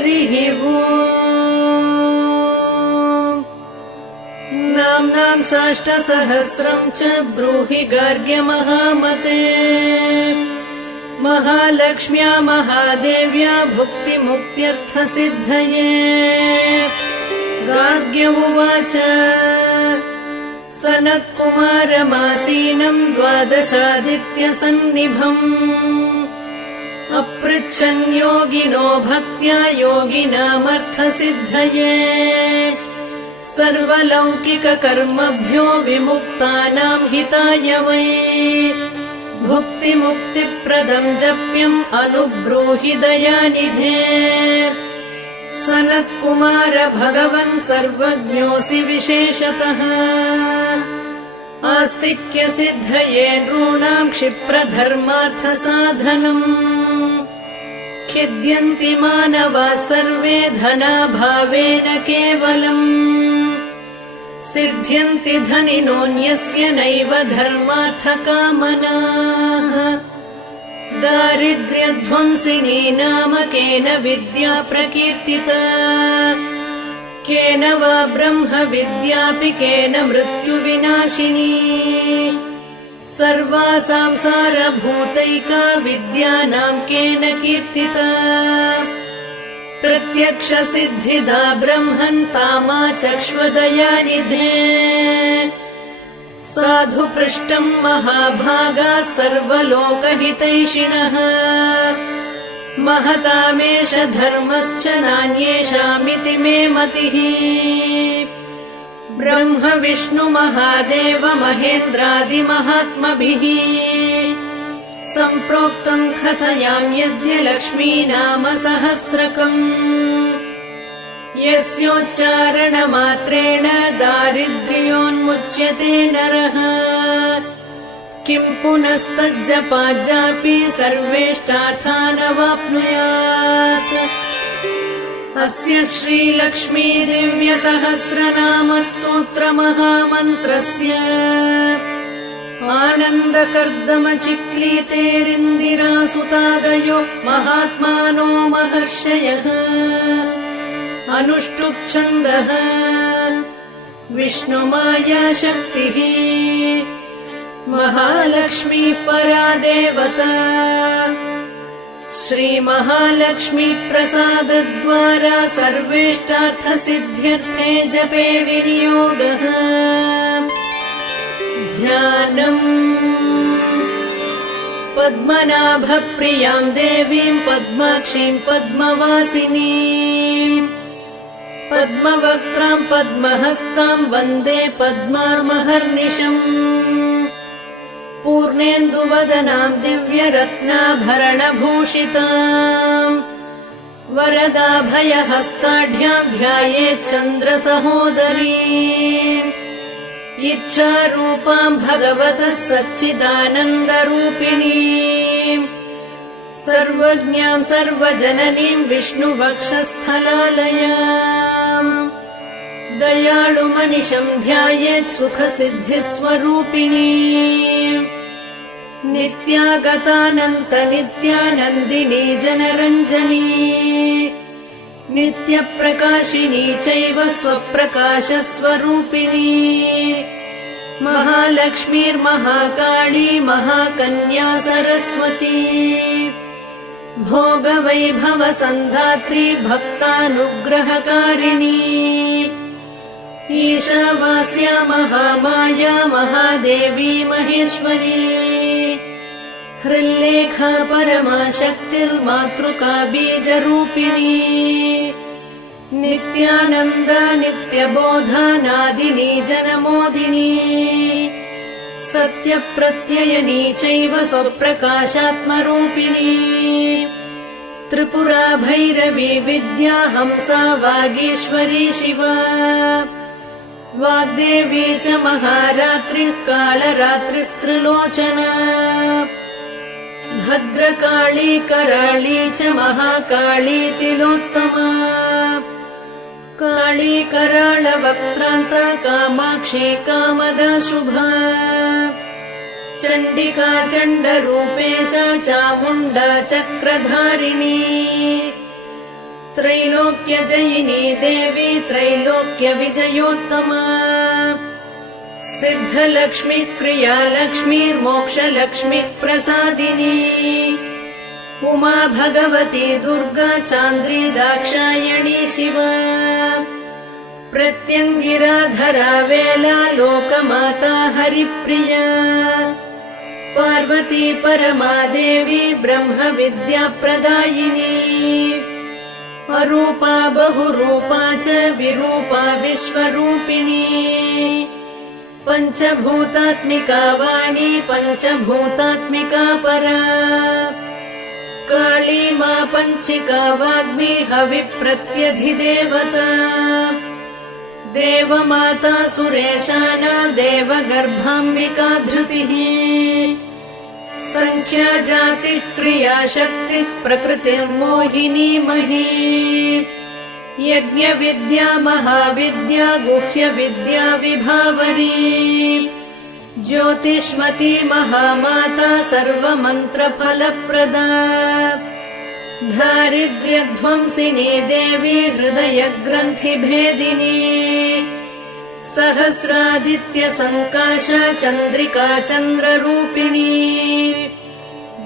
हरिः ओम्। नाम्नां साष्टसहस्रं च ब्रूहि गार्ग्य महामते। महालक्ष्म्या महादेव्या भुक्तिमुक्त्यर्थसिद्धये। गार्ग्य उवाच सनत्कुमारमासीनं द्वादशादित्यसन्निभम्। अपृच्छन् योगिनो भक्त्या योगिनामर्थसिद्धये। सर्वलौकिककर्मभ्यो विमुक्तानां हिताय वै। भुक्तिमुक्तिप्रदम् जप्यम् अनुब्रूहि दयानिधे। सनत्कुमार भगवन् सर्वज्ञोऽसि विशेषतः। आस्तिक्यसिद्धये नॄणाम् क्षिप्रधर्मार्थसाधनम्। खिद्यन्ति मानवाः सर्वे धनाभावेन केवलम्। सिद्ध्यन्ति धनिनोऽन्यस्य नैव धर्मार्थकामनाः। दारिद्र्यध्वंसिनी नाम केन विद्या प्रकीर्तिता। केन वा ब्रह्मविद्यापि केन मृत्युविनाशिनी। सर्वासां सारभूतैका विद्यानां केन कीर्तिता। प्रत्यक्षसिद्धिदा ब्रह्मन् तामाचक्ष्वदयानिधे। साधु पृष्टम् महाभागा सर्वलोकहितैषिणः। महतामेष धर्मश्च नान्येषामिति मे मतिः। ब्रह्म विष्णु महादेव महेन्द्रादिमहात्मभिः सम्प्रोक्तम् कथयाम्यद्य लक्ष्मी नाम सहस्रकम्। यस्योच्चारणमात्रेण दारिद्र्योन्मुच्यते नरः। किम् पुनस्तज्जपाज्जापि सर्वेष्टार्थानवाप्नुयात्। अस्य श्रीलक्ष्मी दिव्यसहस्रनामस्तोत्रमहामन्त्रस्य आनन्दकर्दमचिक्लीतेरिन्दिरासुतादयो महात्मानो महर्षयः। अनुष्टुप् छन्दः विष्णुमाया शक्तिः। महालक्ष्मी परा देवता। श्रीमहालक्ष्मी प्रसादद्वारा सर्वेष्टार्थसिद्ध्यर्थे जपे विनियोगः। ध्यानम् पद्मनाभप्रियां देवीं पद्माक्षीं पद्मवासिनीं। पद्मवक्त्रां पद्महस्तां वन्दे पद्मार्महर्निशम्। पूर्णेन्दुवदनां दिव्यरत्नाभरणभूषिताम्। वरदाभयहस्ताढ्यां ध्यायेच्चन्द्रसहोदरीम्। इच्छारूपां भगवतः सच्चिदानन्दरूपिणीम्। सर्वज्ञां सर्वजननीं विष्णुवक्षस्थलालयाम्। दयाळुमनिशं ध्यायेत् सुखसिद्धिस्वरूपिणीम्। नित्यागतानन्तनित्यानन्दिनी जनरञ्जनी। नित्यप्रकाशिनी चैव स्वप्रकाशस्वरूपिणी। महालक्ष्मीर्महाकाली महाकन्या सरस्वती। भोगवैभवसन्धात्री भक्तानुग्रहकारिणी। ईशावास्या महामाया महादेवी महेश्वरी। हृल्लेखा परमाशक्तिर्मातृका बीजरूपिणी। नित्यानन्दा नित्यबोधानादिनी जनमोदिनी। सत्यप्रत्ययनी चैव स्वप्रकाशात्मरूपिणी। त्रिपुरा भैरवी विद्या हंसा वागीश्वरी शिवा। वाग्देवी च महारात्रिः कालरात्रिस्त्रिलोचना। भद्रकाली कराळी च महाकाली तिलोत्तमा। काली कराळवक्त्रान्ता कामाक्षी कामदा शुभा। चण्डिका चण्डरूपेशा चामुण्डा चक्रधारिणी। त्रैलोक्यजयिनी देवी त्रैलोक्यविजयोत्तमा सिद्धलक्ष्मी क्रियालक्ष्मीर्मोक्षलक्ष्मी प्रसादिनी उमा भगवती दुर्गा चान्द्री दाक्षायणी शिवा प्रत्यङ्गिराधरा वेला लोकमाता हरिप्रिया पार्वती परमा देवी ब्रह्म विद्या प्रदायिनी अरूपा बहुरूपा च विरूपा विश्वरूपिणी पञ्चभूतात्मिका वाणी पञ्चभूतात्मिका परा काली मा पञ्चिका वाग्मी हविप्रत्यधिदेवता देवमाता सुरेशाना देवगर्भाम्बिका धृतिः संख्या जातिः क्रिया शक्तिः प्रकृतिर्मोहिनी मही यज्ञविद्या महाविद्या गुह्यविद्या विभावरी ज्योतिष्मती महामाता सर्वमन्त्रफलप्रदा दारिद्र्यध्वंसिनी देवी हृदयग्रन्थिभेदिनी सहस्रादित्यसङ्काशा चन्द्रिका चन्द्ररूपिणी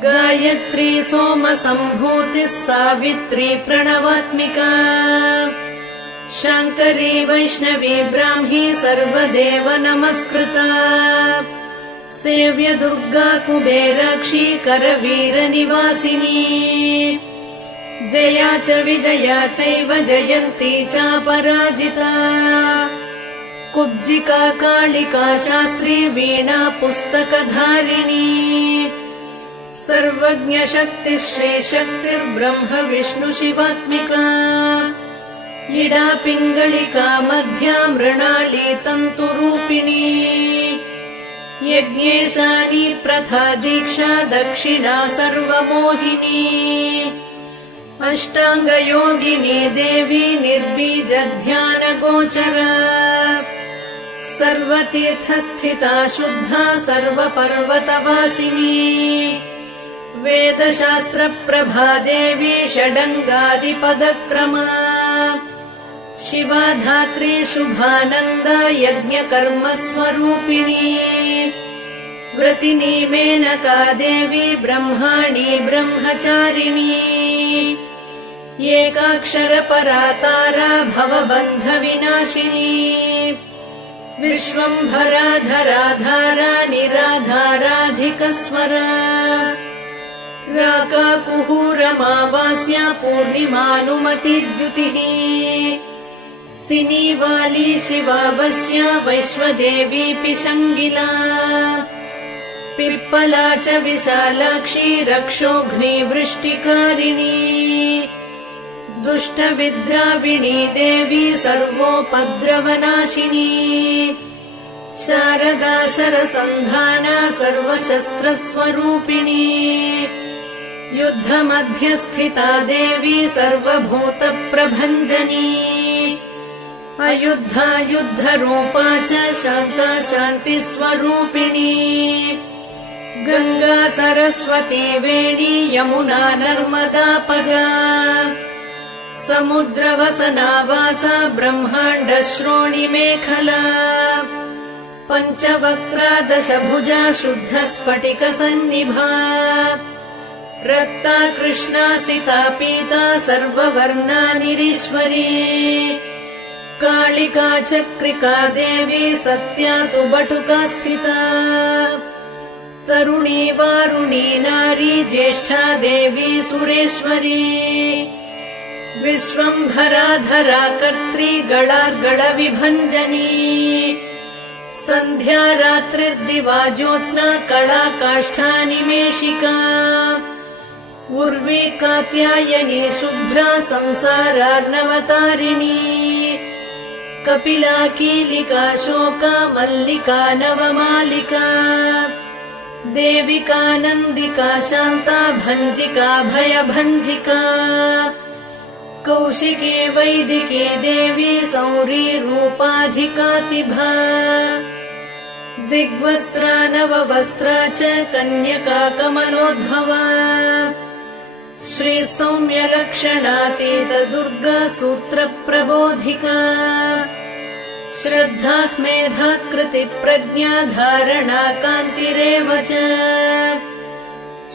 गायत्री सोमसम्भूतिः सावित्री प्रणवात्मिका शाङ्करी वैष्णवी ब्राह्मी सर्वदेव नमस्कृता सेव्य दुर्गा कुबेराक्षी करवीरनिवासिनी जया च विजया चैव जयन्ती चापराजिता कुब्जिका कालिका शास्त्री वीणा पुस्तकधारिणी सर्वज्ञशक्तिः श्रीशक्तिर्ब्रह्म विष्णु शिवात्मिका इडा पिङ्गलिका मध्या मृणाली तन्तुरूपिणी यज्ञेशानी प्रथा दीक्षा दक्षिणा सर्वमोहिनी अष्टाङ्गयोगिनी देवी निर्बीज ध्यान गोचरा सर्वतीर्थस्थिता शुद्धा सर्वपर्वतवासिनी वेदशास्त्रप्रभा देवी षडङ्गादिपदक्रमा शिवा धात्री शुभानन्दा यज्ञकर्मस्वरूपिणी व्रतिनी मेनका देवी ब्रह्माणी ब्रह्मचारिणी एकाक्षरपरा तारा भवबन्धविनाशिनी विश्वम्भरा धरा धारा निराधाराधिकस्वरा राका कुहूरमावास्या पूर्णिमानुमतिद्युतिः सिनीवाली शिवावस्या वैश्वदेवी पिशङ्गिला पिप्पला च विशालाक्षी रक्षोघ्नी वृष्टिकारिणी दुष्टविद्राविणी देवी सर्वोपद्रवनाशिनी शारदा शरसन्धाना सर्वशस्त्रस्वरूपिणी युद्धमध्यस्थिता देवी सर्वभूतप्रभञ्जनी अयुद्धा युद्धरूपा च शान्ता शान्तिस्वरूपिणी गङ्गा सरस्वती वेणी यमुना नर्मदापगा समुद्रवसनावासा ब्रह्माण्ड श्रोणिमेखला पञ्चवक्त्रा दशभुजा शुद्धस्फटिकसन्निभा रक्ता कृष्णा सिता पीता सर्ववर्णा निरीश्वरी कालिका चक्रिका देवी सत्या तु बटुका स्थिता तरुणी वारुणी नारी ज्येष्ठा देवी सुरेश्वरी विश्वम्भरा धरा कर्त्री गणार्गणविभञ्जनी सन्ध्या रात्रिर्दिवा ज्योत्स्ना कला काष्ठा निमेषिका उर्वी कात्यायनी शुभ्रा संसारार्णवतारिणी कपिला कीलिका शोका मल्लिका नवमालिका देविका नन्दिका शान्ता भञ्जिका भयभञ्जिका कौशिकी वैदिकी देवी सौरी रूपाधिकातिभा दिग्वस्त्रा नववस्त्रा च कन्यका कमलोद्भवा श्री सौम्यलक्षणातीत दुर्गा सूत्र प्रबोधिका श्रद्धा मेधा कृति प्रज्ञा धारणा कान्तिरेव च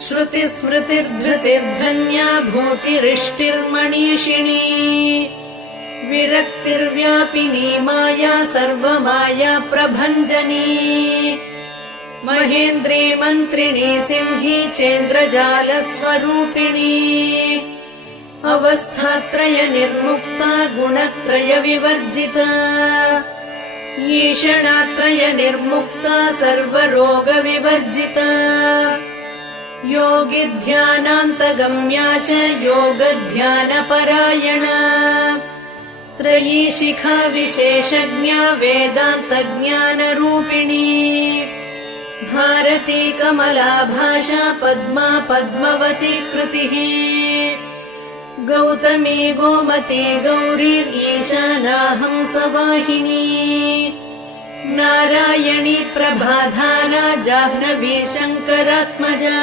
श्रुति स्मृतिर्धृतिर्धन्या भूतिरिष्टिर्मणीषिणी विरक्तिर्व्यापिनी माया सर्वमाया प्रभञ्जनी महेन्द्री मन्त्रिणी सिंही चेन्द्रजालस्वरूपिणी अवस्थात्रय निर्मुक्ता गुणत्रय विवर्जिता ईषणात्रय निर्मुक्ता सर्वरोग विवर्जिता योगी ध्यानान्तगम्या च योगध्यानपरायणा त्रयी शिखा विशेषज्ञा वेदान्तज्ञानरूपिणी भारती कमला भाषा पद्मा पद्मवती कृतिः गौतमी गोमती गौरीर्ईशानाहंसवाहिनी नारायणी प्रभाधारा जाह्नवी शङ्करात्मजा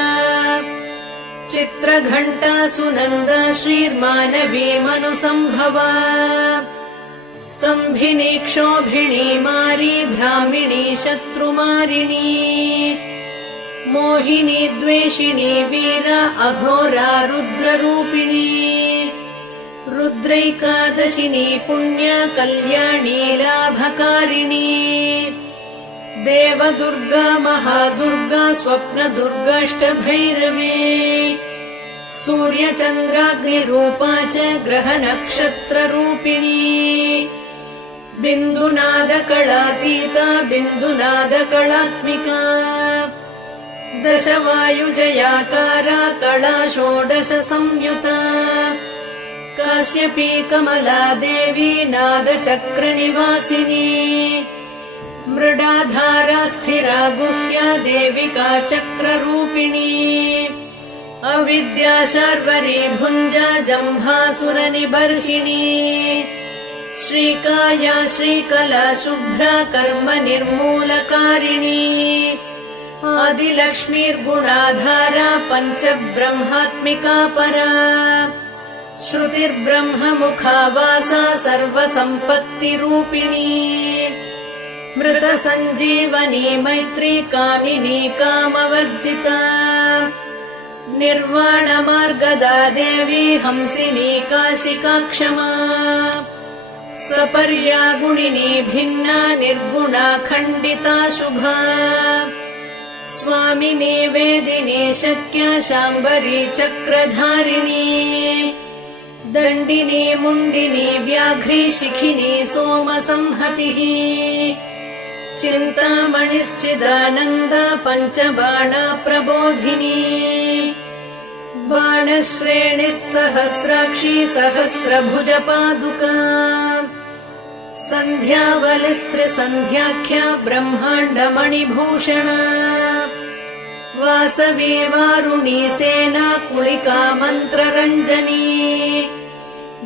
चित्रघण्टा सुनन्दा श्रीर्मानवी मनुसम्भवा स्तम्भिनी क्षोभिणी मारी भ्रामिणी शत्रुमारिणी मोहिनी द्वेषिणी वीरा अघोरा रुद्ररूपिणी रुद्रैकादशिनी पुण्या कल्याणी लाभकारिणी देवदुर्गा महादुर्गा स्वप्नदुर्गाष्टभैरवी सूर्यचन्द्राग्निरूपा च ग्रहनक्षत्ररूपिणी बिन्दुनादकलातीता बिन्दुनादकलात्मिका दशवायुजयाकारा कला षोडश संयुता काश्यपी कमला देवी नादचक्रनिवासिनी मृडाधारा स्थिरा गुह्या देविका चक्ररूपिणी अविद्या शार्वरी भुञ्जा जम्भासुरनिबर्हिणी श्रीकाया श्रीकला शुभ्रा कर्म निर्मूलकारिणी आदिलक्ष्मीर्गुणाधारा पञ्चब्रह्मात्मिका परा श्रुतिर्ब्रह्ममुखा वासा सर्वसम्पत्तिरूपिणी मृतसञ्जीवनी मैत्री कामिनी कामवर्जिता निर्वाणमार्गदा देवी हंसिनी काशिका क्षमा सपर्या गुणिनी भिन्ना निर्गुणा खण्डिता शुभा स्वामिनी वेदिनी शक्या शाम्बरी चक्रधारिणी दण्डिनी मुण्डिनी व्याघ्री शिखिनी सोमसंहतिः चिन्तामणिश्चिदानन्दा पञ्चबाणा प्रबोधिनी बाणश्रेणिः सहस्राक्षी सहस्रभुजपादुका सन्ध्यावलिस्त्रिसन्ध्याख्या ब्रह्माण्डमणिभूषणा वासवी वारुणी सेना कुलिका मन्त्ररञ्जनी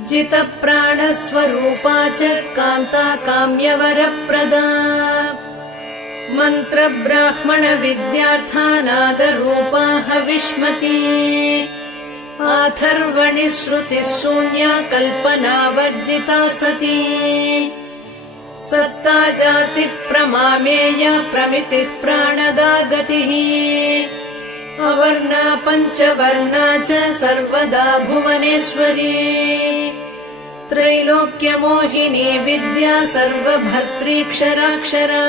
जितप्राणस्वरूपा च कान्ता काम्यवरप्रदा मन्त्रब्राह्मण विद्यार्थानादरूपा हविष्मती आथर्वणि श्रुतिः शून्या कल्पना वर्जिता सती सत्ता जातिः प्रमामेया प्रमितिः प्राणदा गतिः अवर्णा पञ्चवर्णा च सर्वदा भुवनेश्वरी त्रैलोक्यमोहिनी विद्या सर्वभर्त्रीक्षराक्षरा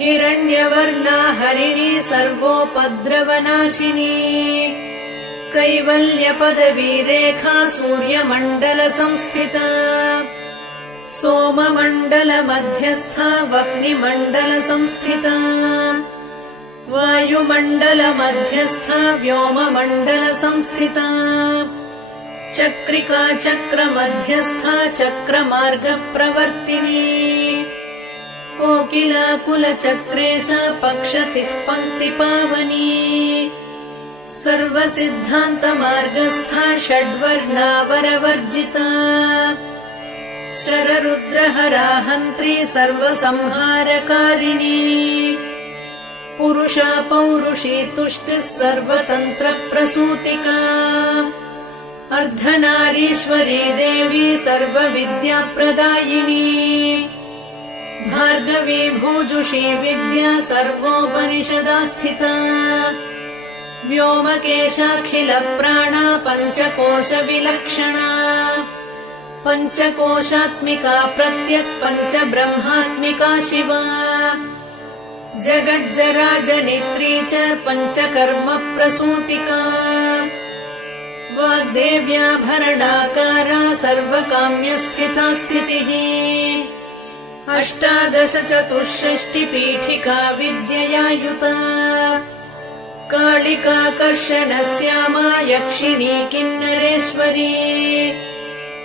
हिरण्यवर्णा हरिणी सर्वोपद्रवनाशिनी कैवल्यपदवी रेखा सूर्यमण्डल संस्थिता सोममण्डल मध्यस्था वह्निमण्डल संस्थिता वायुमण्डल मध्यस्था व्योममण्डल संस्थिता चक्रिका चक्र मध्यस्था चक्रमार्ग प्रवर्तिनी कोकिला कुलचक्रेशा पक्षतिः पङ्क्तिपावनी सर्वसिद्धान्तमार्गस्था षड्वर्णावरवर्जिता शररुद्रहरा हन्त्री सर्वसंहारकारिणी पुरुष रक्षा पौरुषी तुष्टिः सर्वतन्त्रप्रसूतिका अर्धनारीश्वरी देवी सर्वविद्याप्रदायिनी भार्गवी भूजुषी विद्या सर्वोपनिषदा स्थिता व्योमकेशाखिलप्राणा पञ्चकोशविलक्षणा पञ्चकोशात्मिका प्रत्यक् पञ्चब्रह्मात्मिका शिवा जगज्जराजनित्री च पञ्चकर्म प्रसूतिका वाग्देव्याभरणाकारा सर्वकाम्यस्थिता स्थितिः अष्टादश चतुष्षष्टिपीठिका विद्यया युता कालिकाकर्षणश्यामा यक्षिणी किन्नरेश्वरी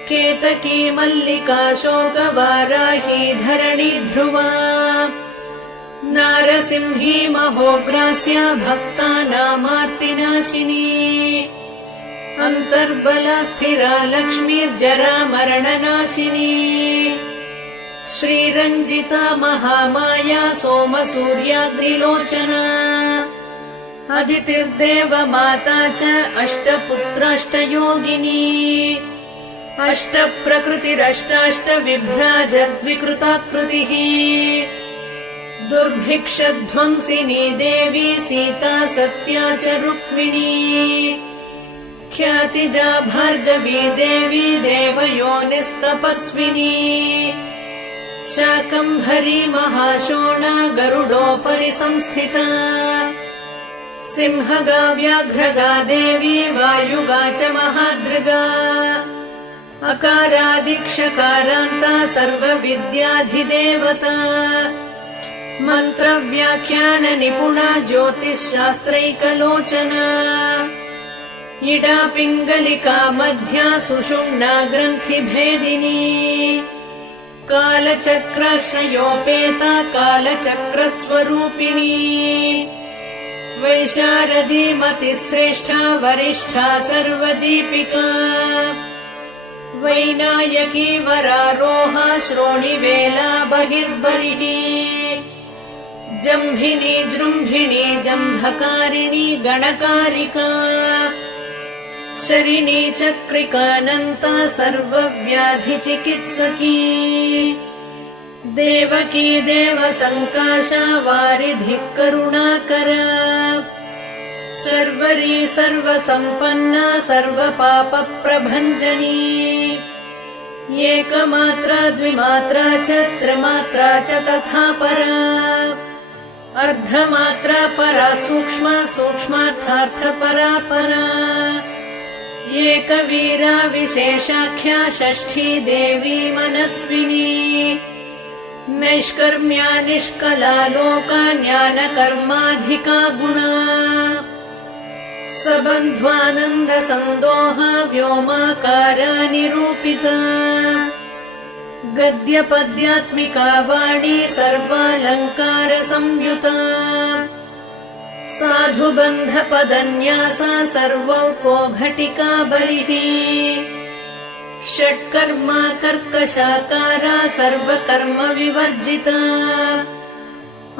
केतकी मल्लिका शोकवाराही धरणी ध्रुवा नारसिंही महोग्रास्या भक्तानामार्तिनाशिनी अन्तर्बला स्थिरा लक्ष्मीर्जरा मरणनाशिनी श्रीरञ्जिता महामाया सोमसूर्याग्निलोचना अदितिर्देवमाता च अष्टपुत्राष्टयोगिनी अष्टप्रकृतिरष्टाष्टविभ्राजद्विकृताकृतिः दुर्भिक्षध्वंसिनी देवी सीता सत्या च रुक्मिणी ख्यातिजा भार्गवी देवी देवयोनिस्तपस्विनी शाकम्भरी महाशोणा गरुडोपरि संस्थिता सिंहगा व्याघ्रगा देवी वायुगा च महादृगा अकारादिक्षकारान्ता सर्वविद्याधिदेवता मन्त्रव्याख्यान निपुणा ज्योतिश्शास्त्रैकलोचना इडा पिङ्गलिका मध्या सुषुम्ना ग्रन्थिभेदिनी कालचक्राश्रयोपेता कालचक्रस्वरूपिणी वैशारदी मतिश्रेष्ठा वरिष्ठा सर्वदीपिका वैनायकी वरारोहा श्रोणिवेला बहिर्बलिः जम्भिनी जृम्भिणी जम्भकारिणी गणकारिका शरिणी चक्रिकानन्ता सर्वव्याधिचिकित्सकी देवकी देवसङ्काशा वारिधिः करुणाकरा शर्वरी सर्वसम्पन्ना सर्वपापप्रभञ्जनी एकमात्रा द्विमात्रा च त्रिमात्रा च तथा परा अर्धमात्रा परा सूक्ष्मा सूक्ष्मार्थार्थपरा परा एकवीरा विशेषाख्या षष्ठी देवी मनस्विनी नैष्कर्म्या निष्कला लोका ज्ञानकर्माधिका गुणा सबन्ध्वानन्दसन्दोहा व्योमाकारा निरूपिता गद्यपद्यात्मिका वाणी सर्वालङ्कारसंयुता साधुबन्धपदन्यासा सर्वौको घटिका बलिः षट्कर्मा कर्कशाकारा सर्वकर्म विवर्जिता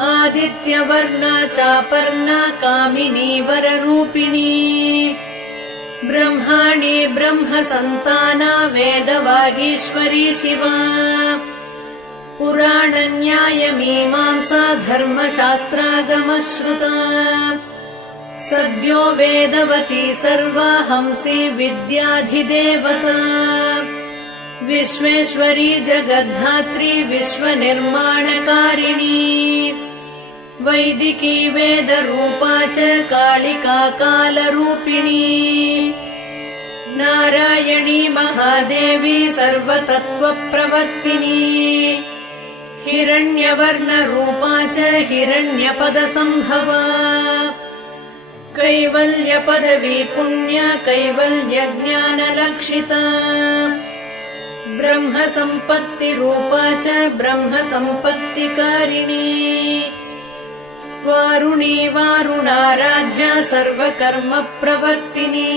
आदित्यवर्णा चापर्णा कामिनी वररूपिणी ब्रह्माणी ब्रह्मसन्ताना वेदवागीश्वरी शिवा पुराणन्यायमीमांसा धर्मशास्त्रागमश्रुता सद्यो वेदवती सर्वा हंसी विद्याधिदेवता विश्वेश्वरी जगद्धात्री विश्वनिर्माणकारिणी वैदिकी वेदरूपा च कालिका कालरूपिणी नारायणी महादेवी सर्वतत्त्वप्रवर्तिनी हिरण्यवर्णरूपा च हिरण्यपदसम्भवा कैवल्यपदवी पुण्या कैवल्यज्ञानलक्षिता ब्रह्मसम्पत्तिरूपा च ब्रह्मसम्पत्तिकारिणी वारुणी वारुणाराध्या सर्वकर्मप्रवर्तिनी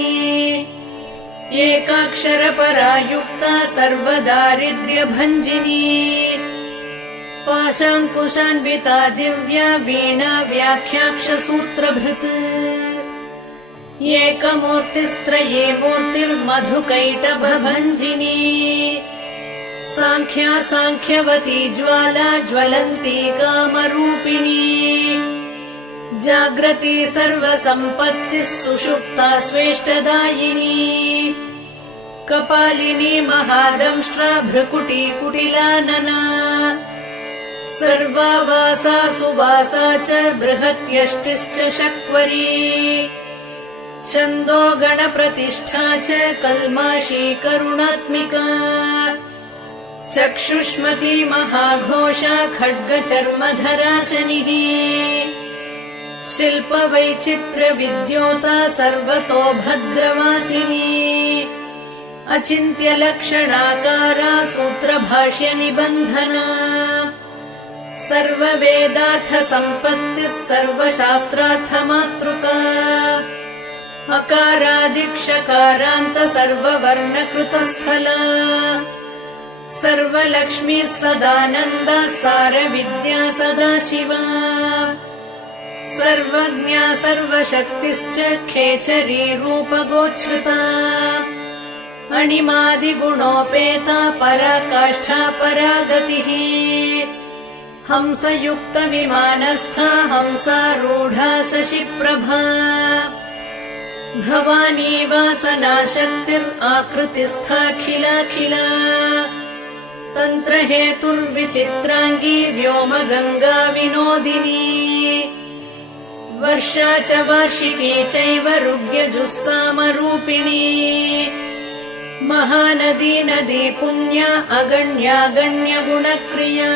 एकाक्षरपरा युक्ता सर्वदारिद्र्यभञ्जिनी पाशाङ्कुशान्विता दिव्या वीणा व्याख्याक्षसूत्रभृत् एकमूर्तिस्त्रये मूर्तिर्मधुकैटभभञ्जिनी साङ्ख्या साङ्ख्यवती ज्वाला ज्वलन्ती कामरूपिणी जाग्रती सर्वसम्पत्तिः सुषुप्ता स्वेष्टदायिनी कपालिनी महादंष्ट्रा भ्रुकुटी कुटिलानना सर्वावासा सुवासा च बृहत्यष्टिश्च शक्वरी छन्दो गणप्रतिष्ठा च कल्माशी करुणात्मिका चक्षुष्मती महाघोषा खड्गचर्मधरा शनिः शिल्पवैचित्र्यविद्योता सर्वतो भद्रवासिनी अचिन्त्यलक्षणाकारा सूत्रभाष्यनिबन्धना सर्ववेदार्थसम्पत्तिः सर्वशास्त्रार्थमातृका अकारादिक्षकारान्त सर्ववर्णकृतस्थला सर्वलक्ष्मीः सदानन्दा सारविद्या सदाशिवा सर्वज्ञा सर्वशक्तिश्च खेचरी रूपगोच्छ्रुता अणिमादिगुणोपेता पराकाष्ठा परागतिः हंसयुक्तविमानस्था हंसारूढा शशिप्रभा भवानी वासनाशक्तिराकृतिस्थाखिलाखिला तन्त्रहेतुर्विचित्राङ्गी व्योमगङ्गा विनोदिनी वर्षा च वार्षिकी चैव ऋग्यजुस्सामरूपिणी महानदी नदी पुण्या अगण्यागण्यगुणक्रिया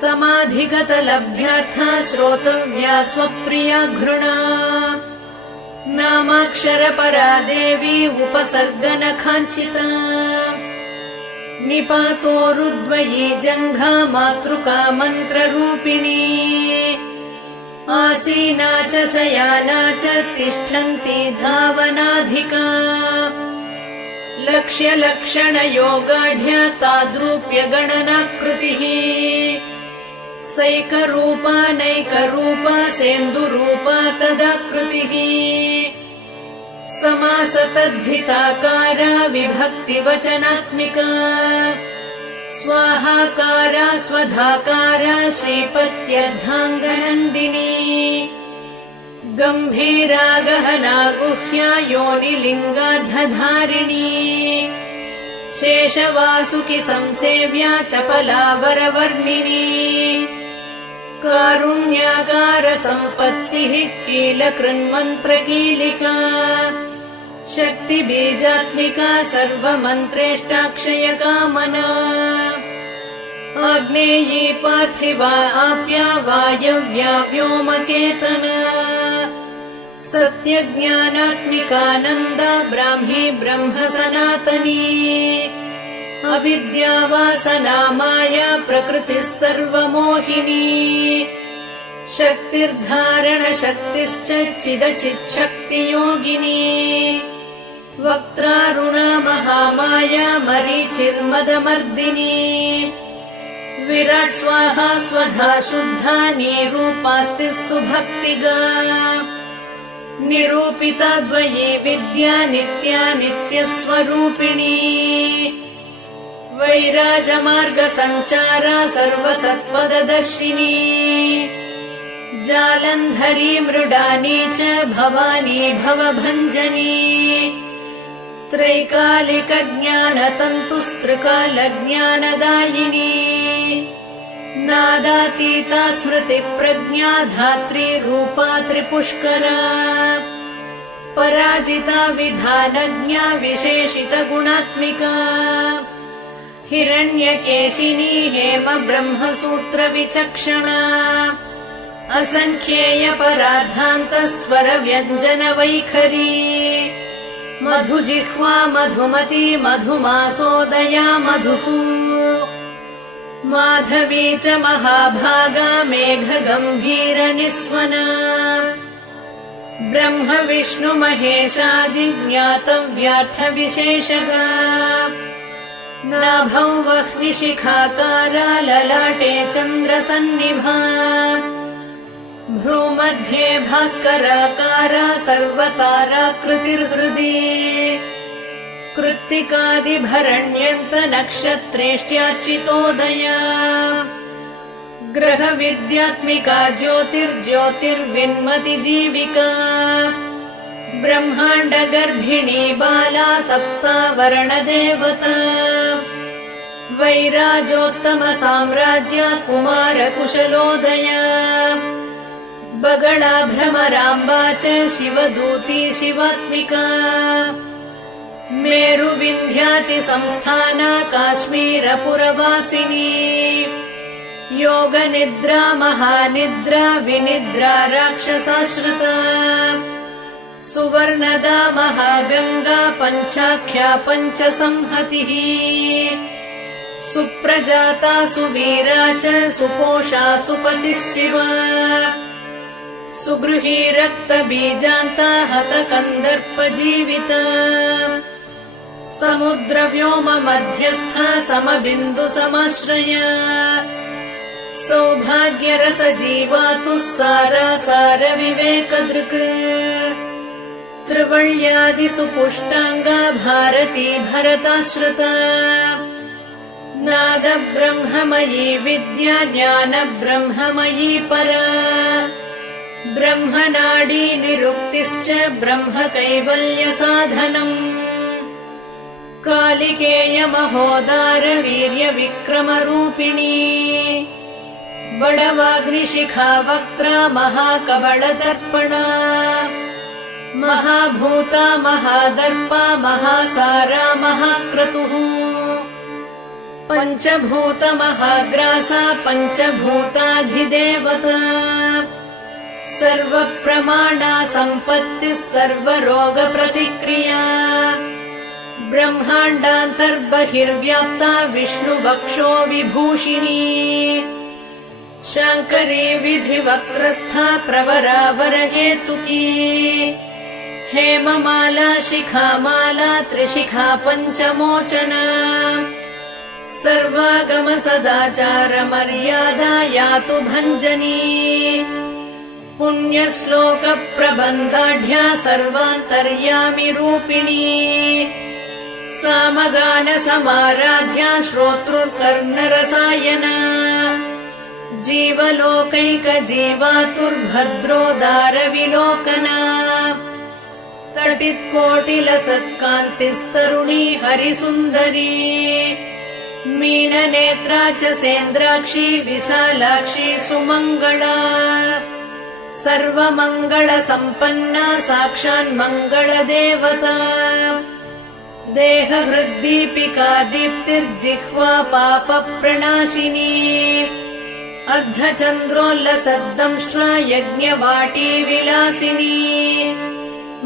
समाधिगतलभ्यार्था श्रोतव्या स्वप्रिया घृणा नामाक्षरपरा देवी उपसर्गनखाञ्चिता निपातोरुद्वयी जङ्घा मातृका मन्त्ररूपिणी आसीना च शयाना च तिष्ठन्ती धावनाधिका लक्ष्यलक्षणयोगाढ्या ताद्रूप्यगणनाकृतिः सैकरूपा नैकरूपा सेन्दुरूपा तदाकृतिः समासतद्धिताकारा विभक्तिवचनात्मिका स्वाहाकारा स्वधाकारा श्रीपत्यर्धाङ्गनन्दिनी गम्भीरा गहना गुह्या योनिलिङ्गार्धधारिणी शेषवासुकि संसेव्या चपला वरवर्णिनी कारुण्याकार सम्पत्तिः कीलकृन्मन्त्रकीलिका शक्तिबीजात्मिका सर्वमन्त्रेष्टाक्षयकामना आग्नेयी पार्थिवा आप्या वायव्या व्योमकेतना सत्यज्ञानात्मिकानन्दा ब्राह्मी ब्रह्म सनातनी अविद्या वासना माया प्रकृतिः सर्वमोहिनी शक्तिर्धारणशक्तिश्च चिदचिच्छक्तियोगिनी वक्त्रारुणा महामाया मरीचिर्मदमर्दिनी विराट् स्वाहा स्वधा शुद्धा निरूपास्तिः सुभक्तिगा निरूपिता द्वयी विद्या नित्या नित्यस्वरूपिणी वैराजमार्गसञ्चारा सर्वसत्पददर्शिनी जालन्धरी मृडानी च भवानी भवभञ्जनी त्रैकालिकज्ञानतन्तुस्त्रिकालज्ञानदायिनी नादातीता स्मृतिप्रज्ञा धात्री रूपा त्रिपुष्करा पराजिता विधानज्ञा विशेषितगुणात्मिका हिरण्यकेशिनी हेम ब्रह्मसूत्रविचक्षणा असङ्ख्येयपरार्धान्तस्वरव्यञ्जनवैखरी मधुजिह्वा मधुमती मधुमासोदया मधुः माधवी च महाभागा मेघगम्भीरनिस्वना ब्रह्म विष्णु महेशादिज्ञातव्यार्थविशेषगा नाभौ वह्निशिखाकारा ललाटे चन्द्रसन्निभा भ्रूमध्ये भास्कराकारा सर्वताराकृतिर्हृदि कृत्तिकादिभरण्यन्त नक्षत्रेष्ट्यार्चितोदया ग्रहविद्यात्मिका ज्योतिर्ज्योतिर्विन्मति जीविका ब्रह्माण्डगर्भिणी बाला सप्तावरणदेवता वैराजोत्तमसाम्राज्या कुमारकुशलोदया बगळा भ्रमराम्बा च शिवदूती शिवात्मिका मेरुविन्ध्यातिसंस्थाना काश्मीरपुरवासिनी योगनिद्रा महानिद्रा विनिद्रा राक्षसाश्रिता सुवर्णदा महागङ्गा पञ्चाख्या पञ्चसंहतिः सुप्रजाता सुवीरा च सुपोषा सुपतिः शिवा सुगृही रक्तबीजान्ता हतकन्दर्पजीविता समुद्रव्योम मध्यस्था समबिन्दुसमाश्रया सौभाग्यरसजीवातुः सारासारविवेकदृक् त्रिवल्यादिसुपुष्टाङ्गा भारती भरताश्रिता नादब्रह्ममयी विद्या ज्ञानब्रह्ममयी परा ब्रह्मनाडी निरुक्तिश्च ब्रह्मकैवल्यसाधनम् कालिकेयमहोदार वीर्यविक्रमरूपिणी बडवाग्निशिखा वक्त्रा महाकबळदर्पणा महाभूता महादर्पा महासारा महाक्रतुः पञ्चभूतमहाग्रासा पञ्चभूताधिदेवता सर्वप्रमाणा सम्पत्तिः सर्वरोगप्रतिक्रिया ब्रह्माण्डान्तर्बहिर्व्याप्ता विष्णुवक्षो विभूषिणी शाङ्करी विधिवक्त्रस्था प्रवरावरहेतुकी हेममाला शिखामाला त्रिशिखा पञ्चमोचना सर्वागम सदाचार मर्यादा यातु भञ्जनी पुण्यश्लोक प्रबन्धाढ्या सर्वान्तर्यामि रूपिणी सामगान समाराध्या श्रोतृर्कर्णरसायना जीवलोकैकजीवातुर्भद्रोदारविलोकना तटित्कोटिलसत्कान्तिस्तरुणी हरिसुन्दरी मीननेत्रा च सेन्द्राक्षी विशालाक्षी सुमङ्गला सर्वमङ्गलसम्पन्ना साक्षान्मङ्गलदेवता देहहृद्दीपिका दीप्तिर्जिह्वा पापप्रणाशिनी अर्धचन्द्रोल्लसद्दंष्ट्रा यज्ञवाटी विलासिनी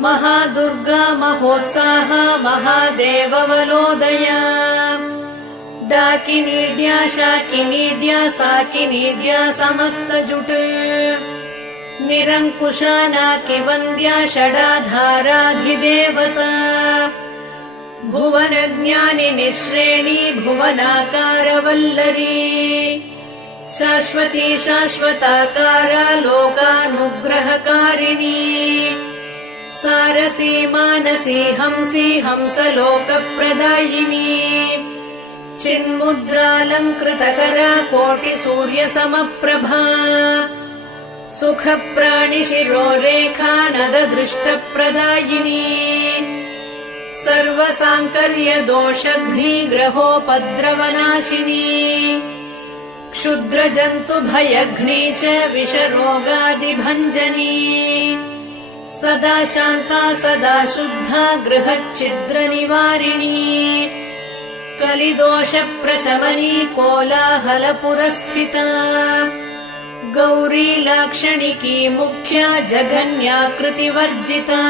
महादुर्गा महोत्साहा महादेववलोदया डाकिनीड्या शाकिनीड्या साकिनीड्या समस्तजुट निरङ्कुशा नाकिवन्द्या षडाधाराधिदेवता भुवनज्ञानिनी श्रेणी भुवनाकारवल्लरी शाश्वती शाश्वताकारा लोकानुग्रहकारिणी सारसी मानसी हंसी हंसलोकप्रदायिनी चिन्मुद्रालङ्कृतकरा कोटिसूर्यसमप्रभा सुखप्राणिशिरोरेखा नददृष्टप्रदायिनी सर्वसाङ्कर्यदोषघ्निग्रहोपद्रवनाशिनी क्षुद्रजन्तुभयघ्नी च विषरोगादिभञ्जनी सदा शान्ता सदा शुद्धा गृहच्छिद्रनिवारिणी कलिदोषप्रशमनी कोलाहलपुरस्थिता गौरी लाक्षणिकी मुख्या जघन्याकृतिवर्जिता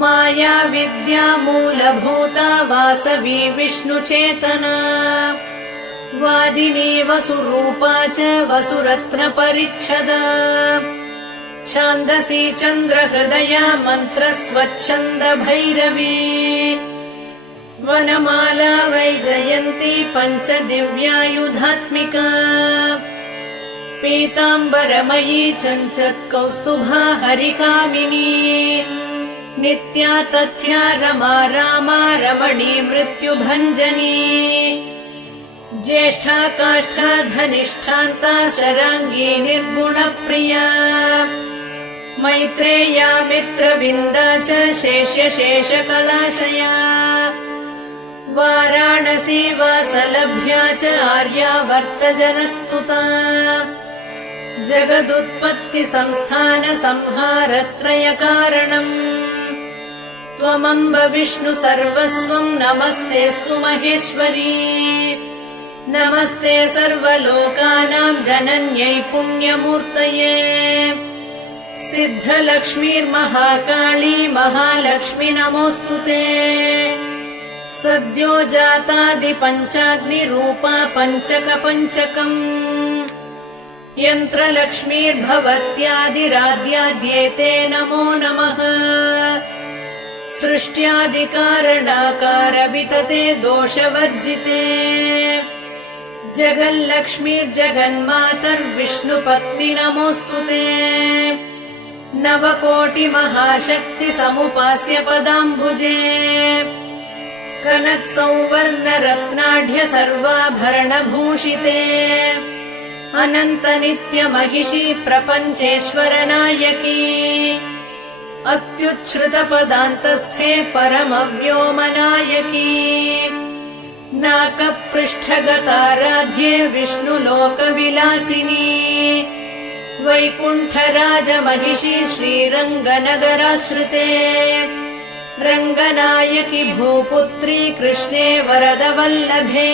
माया विद्या मूलभूता वासवी विष्णुचेतना वादिनी वसुरूपा च वसुरत्नपरिच्छदा छान्दसी चन्द्रहृदया मन्त्रस्वच्छन्द भैरवी वनमाला वैजयन्ती पञ्चदिव्यायुधात्मिका पीताम्बरमयी चञ्चत्कौस्तुभा हरिकामिनी नित्या तथ्या रमा रामा रमणी मृत्युभञ्जनी ज्येष्ठा काष्ठा धनिष्ठान्ता शराङ्गी निर्गुणप्रिया मैत्रेया मित्रविन्दा च शेषकलाशया वाराणसी वासलभ्या च आर्यावर्तजनस्तुता जगदुत्पत्ति संस्थान संहारत्रयकारणम् त्वमम्ब विष्णु सर्वस्वम् नमस्तेऽस्तु महेश्वरी नमस्ते सर्वलोकानाम् जनन्यै पुण्यमूर्तये सिद्धलक्ष्मीर्महाकाली महालक्ष्मी नमोऽस्तु ते सद्यो जातादिपञ्चाग्निरूपा पञ्चकपञ्चकम् यन्त्रलक्ष्मीर्भवत्यादिराद्याद्येते नमो नमः सृष्ट्यादिकारणाकारवितते दोषवर्जिते जगल्लक्ष्मीर्जगन्मातर्विष्णुपत्नि नमोऽस्तु ते नवकोटिमहाशक्ति समुपास्य पदाम्बुजे कनत्सौवर्णरत्नाढ्य सर्वाभरणभूषिते अनन्तनित्यमहिषी प्रपञ्चेश्वर नायकी अत्युच्छ्रितपदान्तस्थे परमव्योमनायकी नाकपृष्ठगताराध्ये विष्णुलोकविलासिनी वैकुण्ठराजमहिषी श्रीरङ्गनगराश्रिते रङ्गनायकि भूपुत्री कृष्णे वरदवल्लभे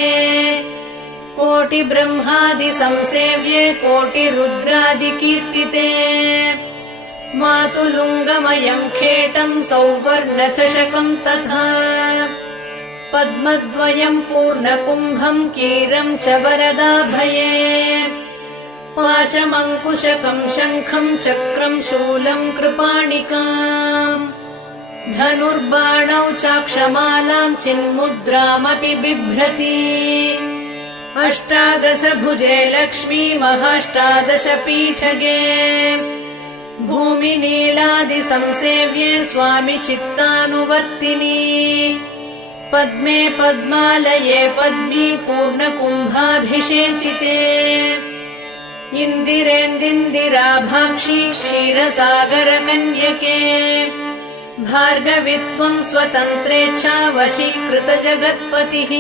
कोटिब्रह्मादिसंसेव्ये कोटिरुद्रादिकीर्तिते मातुलुङ्गमयम् खेटम् सौवर्णचषकम् तथा पद्मद्वयम् पूर्णकुम्भम् कीरम् च वरदाभये पाशमङ्कुशकम् शङ्खम् चक्रम् शूलम् कृपाणिकाम् धनुर्बाणौ चाक्षमालाम् चिन्मुद्रामपि बिभ्रति अष्टादश भुजे लक्ष्मी महाष्टादश पीठगे भूमिनीलादिसंसेव्ये स्वामि चित्तानुवर्तिनी पद्मे पद्मालये पद्मी पूर्णकुम्भाभिषेचिते इन्दिरेन्दिन्दिराभाक्षी क्षीरसागरकन्यके भार्गवित्वम् स्वतन्त्रेच्छा वशीकृतजगत्पतिः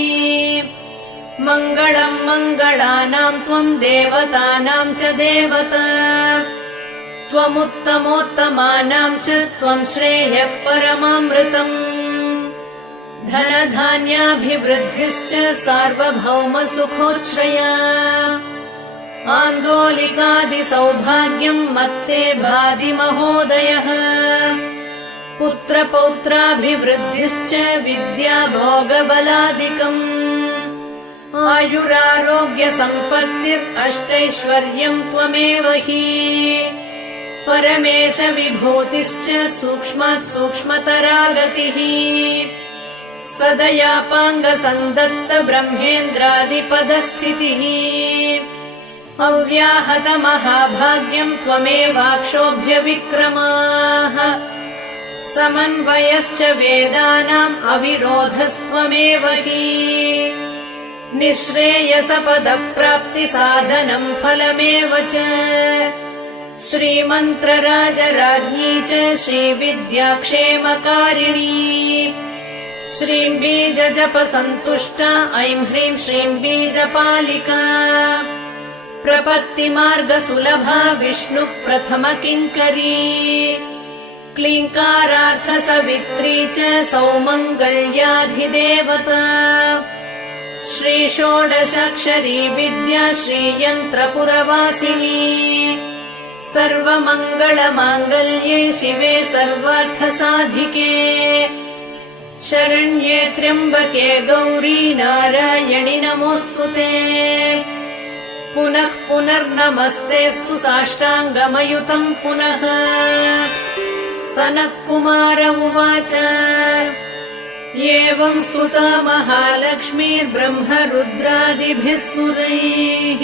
मङ्गलम् मङ्गलानाम् त्वम् देवतानाम् च देवता त्वमुत्तमोत्तमानाम् च त्वम् श्रेयः परमामृतम् धनधान्याभिवृद्धिश्च सार्वभौमसुखोच्छ्रया आन्दोलिकादिसौभाग्यम् मत्ते भाति महोदयः पुत्रपौत्राभिवृद्धिश्च विद्याभोगबलादिकम् आयुरारोग्यसम्पत्तिरष्टैश्वर्यम् त्वमेव हि परमेश विभूतिश्च सूक्ष्मात् सूक्ष्मतरा गतिः सदयापाङ्गसन्दत्त ब्रह्मेन्द्रादिपदस्थितिः अव्याहतमहाभाग्यम् त्वमेवाक्षोभ्यविक्रमाः समन्वयश्च वेदानाम् अविरोधस्त्वमेव हि निःश्रेयसपदप्राप्तिसाधनम् फलमेव च श्रीमन्त्रराजराज्ञी च श्रीविद्याक्षेमकारिणी श्रीम् बीजजपसन्तुष्टा ऐं ह्रीं श्रीम् बीजपालिका प्रपत्तिमार्गसुलभा विष्णुप्रथमकिङ्करी क्लीङ्कारार्थसवित्री च सौमङ्गल्याधिदेवता श्रीषोडशाक्षरी विद्या श्रीयन्त्रपुरवासिनी सर्वमङ्गलमाङ्गल्ये शिवे सर्वार्थसाधिके शरण्ये त्र्यम्बके गौरी नारायणि नमोऽस्तु ते पुनः पुनर्नमस्तेऽस्तु साष्टाङ्गमयुतम् पुनः सनत्कुमार उवाच एवं स्तुता महालक्ष्मीर्ब्रह्मरुद्रादिभिः सुरैः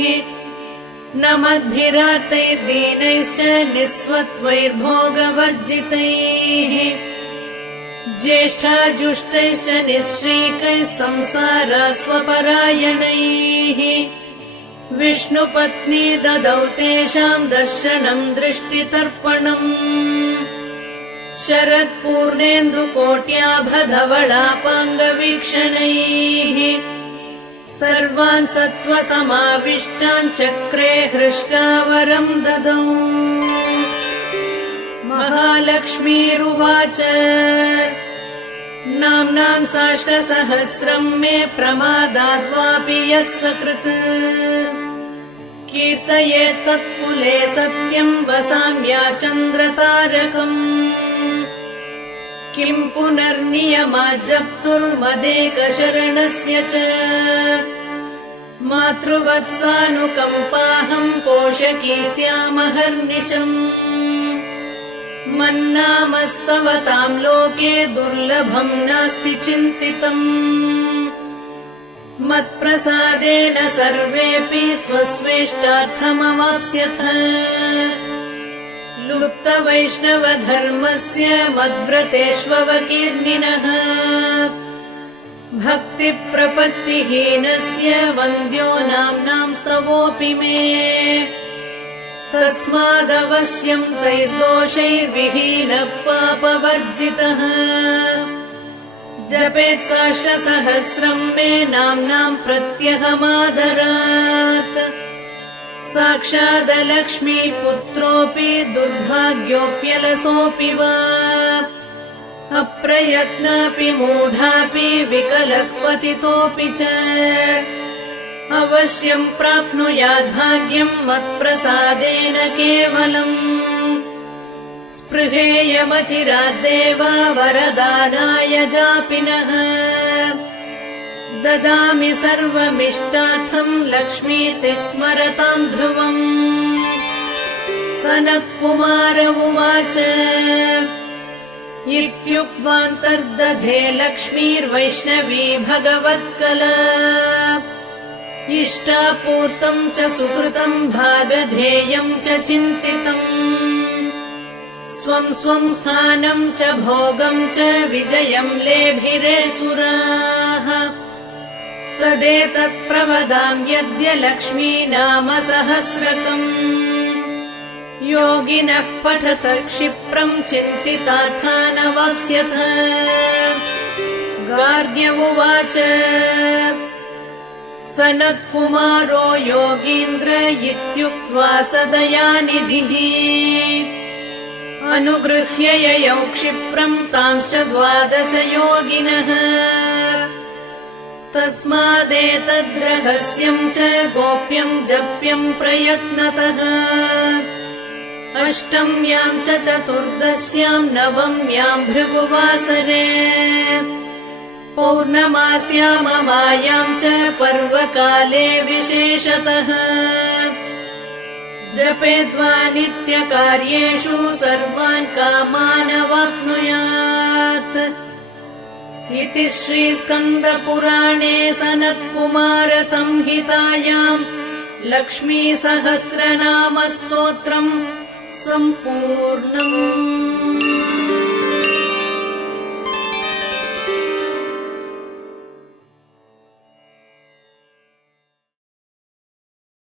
न मद्भिरार्तैर्दीनैश्च निःस्वत्वैर्भोगवर्जितैः ज्येष्ठाजुष्टैश्च निःश्रीकैः संसारास्वपरायणैः विष्णुपत्नी ददौ तेषाम् दर्शनम् दृष्टितर्पणम् शरत्पूर्णेन्दुकोट्याभधवलापाङ्गवीक्षणैः सर्वान् सत्त्वसमाविष्टान् चक्रे हृष्टावरम् ददौ महालक्ष्मीरुवाच नाम्नाम् साष्टसहस्रम् मे प्रमादाद्वापि यः सकृत् कीर्तयेत् तत्कुले सत्यम् वसाम्या चन्द्रतारकम् किम् पुनर्नियमाज्जप्तुर्मदेकशरणस्य च मातृवत्सानुकम्पाहम् पोषकी स्यामहर्निशम् मन्नामस्तव ताम् लोके दुर्लभम् नास्ति चिन्तितम् मत्प्रसादेन सर्वेऽपि स्वस्वेष्टार्थमवाप्स्यथ लुप्तवैष्णवधर्मस्य मद्व्रतेष्ववकीर्णिनः भक्तिप्रपत्तिहीनस्य वन्द्यो नाम्नाम् स्तवोऽपि मे तस्मादवश्यम् तैर्दोषैर्विहीनः पापवर्जितः जपेत् साष्टसहस्रम् मे नाम्नाम् प्रत्यहमादरात् साक्षादलक्ष्मीपुत्रोऽपि दुर्भाग्योऽप्यलसोऽपि वा अप्रयत्नापि मूढापि विकलः पतितोऽपि च अवश्यम् प्राप्नुयाद्भाग्यम् मत्प्रसादेन केवलम् स्पृहेयमचिराद्देव वरदानाय जापिनः ददामि सर्वमिष्टार्थम् लक्ष्मीति स्मरताम् ध्रुवम् सनत्कुमार उवाच इत्युक्त्वान्तर्दधे लक्ष्मीर्वैष्णवी भगवत्कला इष्टापूर्तम् च सुकृतम् भागधेयम् च चिन्तितम् स्वम् स्वम् स्थानम् च भोगम् च विजयम् लेभिरे सुराः तदेतत्प्रवदाम् यद्य लक्ष्मी नाम सहस्रकम् योगिनः पठत क्षिप्रम् चिन्तितार्था न वाप्स्यथ गार्ग्य उवाच सनत्कुमारो योगीन्द्र इत्युक्त्वा सदयानिधिः अनुगृह्य ययौ क्षिप्रम् तांश्च 12 योगिनः तस्मादेतद्रहस्यम् च गोप्यम् जप्यम् प्रयत्नतः अष्टम्याम् च चतुर्दश्याम् नवम्याम् भृगुवासरे पौर्णमास्याममायाम् च पर्वकाले विशेषतः जपेद्वा नित्यकार्येषु सर्वान् कामानवाप्नुयात् इति श्रीस्कन्दपुराणे सनत्कुमार संहितायाम् लक्ष्मीसहस्रनामस्तोत्रम् सम्पूर्णम्।